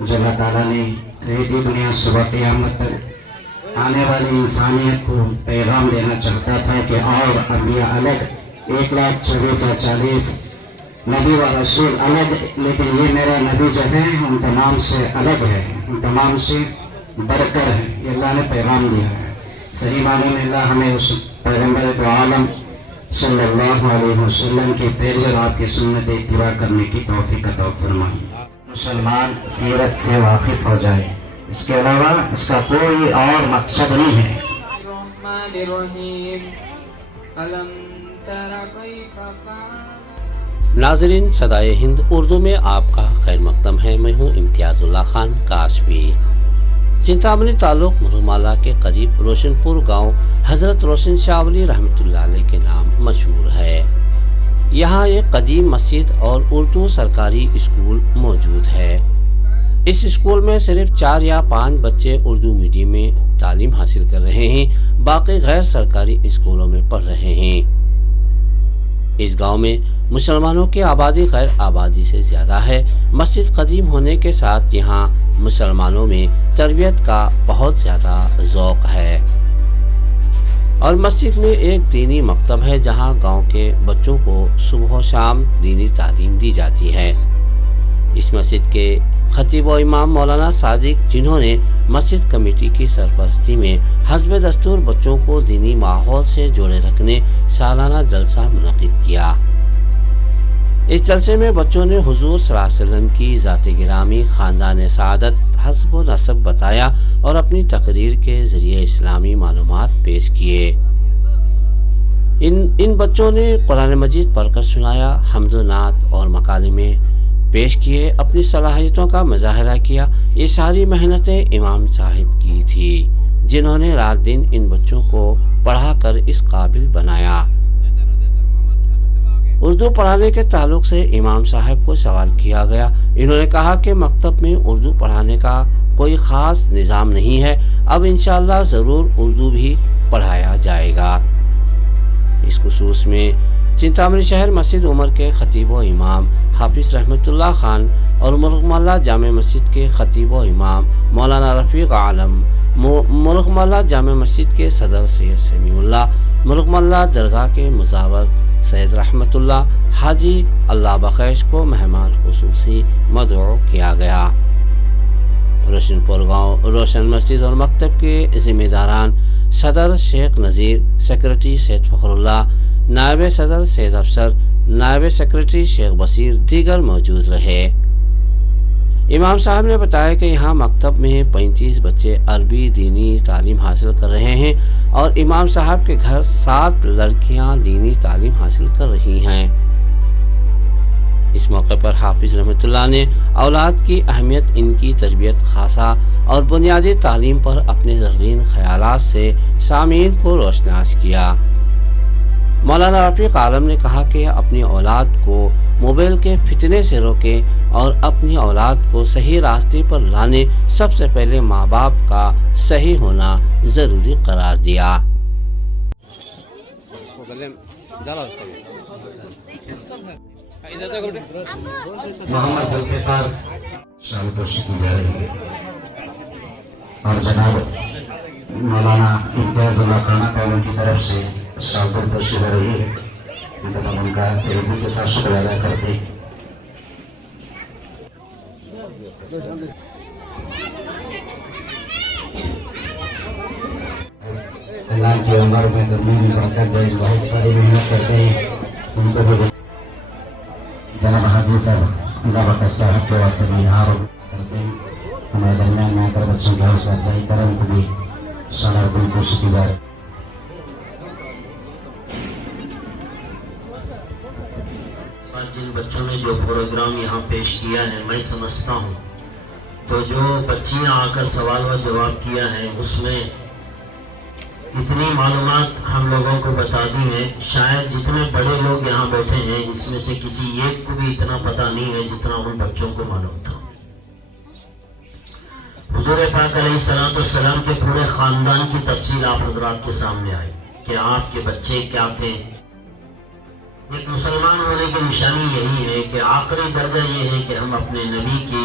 جو اللہ تعالیٰ نے ریتی دنیا صبح قیامت تک آنے والی انسانیت کو پیغام دینا چاہتا تھا کہ اور انبیاء الگ 1,24,40 نبی و رسول الگ، لیکن یہ میرا نبی جو ہے ان تمام سے الگ ہے، ان تمام سے بڑھ کر ہے، یہ اللہ نے پیغام دیا ہے۔ صحیح معنی میں اللہ ہمیں اس پیغمبر دو عالم صلی اللہ علیہ وسلم کی پیروی اور آپ کی سنت اتباع کرنے کی توفیق عطا فرمائے۔ مسلمان سیرت سے واقف ہو جائے، اس کے علاوہ اس کا کوئی اور مقصد نہیں ہے۔ ناظرین، صدائے ہند اردو میں آپ کا خیر مقدم ہے۔ میں ہوں امتیاز اللہ خان کاشفی۔ چنتامنی تعلق مرغمالہ کے قریب روشن پور گاؤں حضرت روشن شاہ ولی رحمۃ اللہ علیہ کے نام مشہور ہے۔ یہاں ایک قدیم مسجد اور اردو سرکاری اسکول موجود ہے۔ اس اسکول میں صرف 4 یا 5 بچے اردو میڈیم میں تعلیم حاصل کر رہے ہیں، باقی غیر سرکاری اسکولوں میں پڑھ رہے ہیں۔ اس گاؤں میں مسلمانوں کی آبادی غیر آبادی سے زیادہ ہے۔ مسجد قدیم ہونے کے ساتھ یہاں مسلمانوں میں تربیت کا بہت زیادہ ذوق ہے، اور مسجد میں ایک دینی مکتب ہے جہاں گاؤں کے بچوں کو صبح و شام دینی تعلیم دی جاتی ہے۔ اس مسجد کے خطیب و امام مولانا صادق، جنہوں نے مسجد کمیٹی کی سرپرستی میں حسب دستور بچوں کو دینی ماحول سے جوڑے رکھنے سالانہ جلسہ منعقد کیا۔ اس جلسے میں بچوں نے حضور صلی اللہ علیہ وسلم کی ذات گرامی، خاندان سعادت، حسب و نسب بتایا اور اپنی تقریر کے ذریعے اسلامی معلومات پیش کیے۔ ان بچوں نے قرآن مجید پڑھ کر سنایا، حمد و نعت اور مکالمے پیش کیے، اپنی صلاحیتوں کا مظاہرہ کیا۔ یہ ساری محنتیں امام صاحب کی تھی، جنہوں نے رات دن ان بچوں کو پڑھا کر اس قابل بنایا۔ اردو پڑھانے کے تعلق سے امام صاحب کو سوال کیا گیا۔ انہوں نے کہا کہ مکتب میں اردو پڑھانے کا کوئی خاص نظام نہیں ہے، اب انشاءاللہ ضرور اردو بھی پڑھایا جائے گا۔ اس خصوص میں چنتامنی شہر مسجد عمر کے خطیب و امام حافظ رحمۃ اللہ خان اور مرغمالہ جامع مسجد کے خطیب و امام مولانا رفیق عالم، مرغمالہ جامع مسجد کے صدر سید سمیع اللہ، مرغمالہ درگاہ کے مزاور سید رحمت اللہ حاجی اللہ بخش کو مہمان خصوصی مدعو کیا گیا۔ روشن پور گاؤں روشن مسجد اور مکتب کے ذمہ داران صدر شیخ نذیر، سیکرٹری سید فخر اللہ، نائب صدر سید افسر، نائب سیکرٹری شیخ بصیر دیگر موجود رہے۔ امام صاحب نے بتایا کہ یہاں مکتب میں 35 بچے عربی دینی تعلیم حاصل کر رہے ہیں اور امام صاحب کے گھر 7 لڑکیاں دینی تعلیم حاصل کر رہی ہیں۔ اس موقع پر حافظ رحمت اللہ نے اولاد کی اہمیت، ان کی تربیت خاصہ اور بنیادی تعلیم پر اپنے زرین خیالات سے سامعین کو روشناس کیا۔ مولانا رفیق عالم نے کہا کہ اپنی اولاد کو موبائل کے فتنے سے روکیں اور اپنی اولاد کو صحیح راستے پر لانے سب سے پہلے ماں باپ کا صحیح ہونا ضروری قرار دیا۔ محمد ذوالفقار شاہ پوشی کی جا رہی ہے اور جناب مولانا امتیاز اللہ خانہ کالم کی طرف سے شاہپور پوشی ہو رہی ہے۔ مطلب ان کا تیلگو کے ساتھ شکر ادا کرتے اللہ کی عمر میں گرمی میں برکت دے، بہت ساری محنت کرتے ہیں، ان کو بھی جناب حاجی صاحب اللہ بخش صاحب کے واسطے بھی ہار کرتے ہیں۔ ہمارے درمیان میں آ کر بچوں کی حوصلہ افزائی کریں، ان کو بھی شانہ دل کوشش کی جائے۔ جن بچوں نے جو پروگرام یہاں پیش کیا ہے، میں سمجھتا ہوں تو جو بچیاں آ کر سوال و جواب کیا ہے، اس میں اتنی معلومات ہم لوگوں کو بتا دی ہیں، شاید جتنے بڑے لوگ یہاں بیٹھے ہیں اس میں سے کسی ایک کو بھی اتنا پتہ نہیں ہے جتنا ان بچوں کو معلوم تھا۔ حضور پاک علیہ الصلوۃ والسلام کے پورے خاندان کی تفصیل آپ حضرات کے سامنے آئی کہ آپ کے بچے کیا تھے۔ ایک مسلمان ہونے کی نشانی یہی ہے کہ آخری درجہ یہ ہے کہ ہم اپنے نبی کی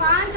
5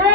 2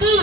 3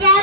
4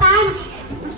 5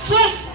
6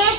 1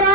2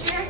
6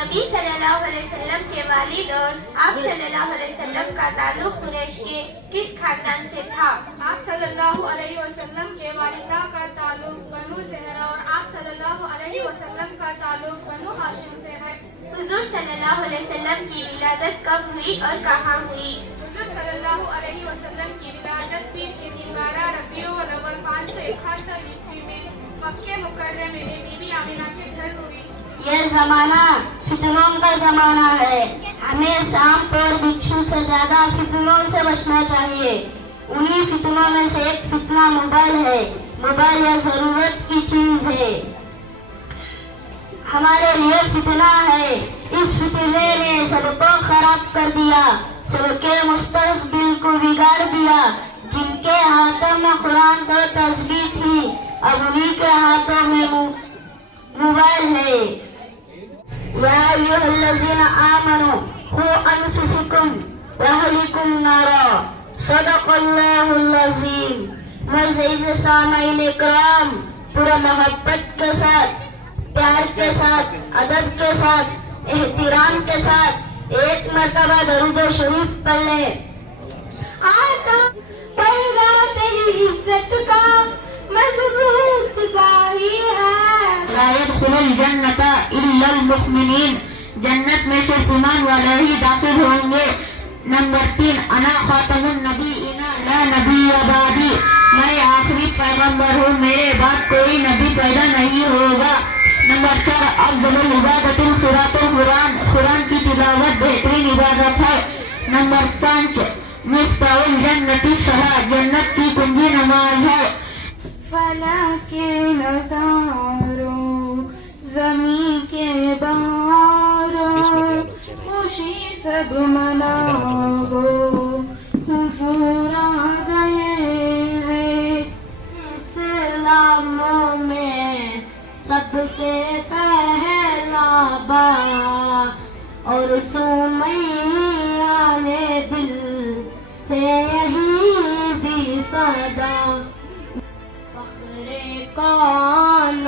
نبی صلی اللہ علیہ وسلم کے والد اور آپ صلی اللہ علیہ وسلم کا تعلق قریش کے کس خاندان سے تھا؟ آپ صلی اللہ علیہ وسلم کے والدہ کا تعلق بنو زہرا اور آپ صلی اللہ علیہ وسلم کا تعلق بنو ہاشم سے ہے۔ حضور صلی اللہ علیہ وسلم کی ولادت کب ہوئی اور کہاں ہوئی؟ حضور صلی اللہ علیہ وسلم کی ولادت پیر کے دن 12 ربیع الاول 571 عیسوی میں مکہ مکرمہ میں بی بی آمنہ کے گھر ہوئی۔ یہ زمانہ فتنوں کا زمانہ ہے، ہمیں سانپ اور بچھو سے زیادہ فتنوں سے بچنا چاہیے۔ انہی فتنوں میں سے ایک فتنہ موبائل ہے۔ موبائل یہ ضرورت کی چیز ہے، ہمارے لیے فتنہ ہے۔ اس فتنے نے سب کو خراب کر دیا، سب کے مستقبل کو بگاڑ دیا۔ جن کے ہاتھوں میں قرآن اور تسبیح تھی، اب انہی کے ہاتھوں میں موبائل ہے۔ یا ایھا الذین آمنوا قوا انفسکم واہلیکم نارا، صدق اللہ العظیم۔ معزز سامعین اکرام، پورا محبت کے ساتھ، پیار کے ساتھ، ادب کے ساتھ، احترام کے ساتھ ایک مرتبہ درود شریف پڑھ لیں۔ آتا پڑھنا تیری عزت کا مضبوط سپاہی ہے۔ لا يدخل الجنة الا المؤمنین، جنت میں صرف ایمان والے ہی داخل ہوں گے۔ نمبر 3، انا خاتم النبیین لا نبی بعدی، میں آخری پیغمبر ہوں، میرے بعد کوئی نبی پیدا نہیں ہوگا۔ نمبر 4، افضل العبادت قراءۃ القرآن، قرآن کی تلاوت بہترین عبادت ہے۔ نمبر 5، مفتاح الجنت الصلاۃ، جنت کی کنجی نماز ہے۔ فلک کے نظاروں، زمین کے بہاروں، خوشی سب مناؤ، حضور آ گئے ہیں۔ اسلام میں سب سے پہلا با اور سمیہ نے دل سے یہی دی صدا، فخر کون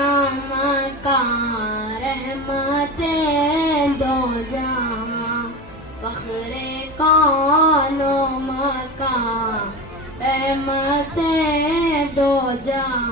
مکان رحمتیں دو جہاں، فخر کون مکان رحمتیں دو جہاں۔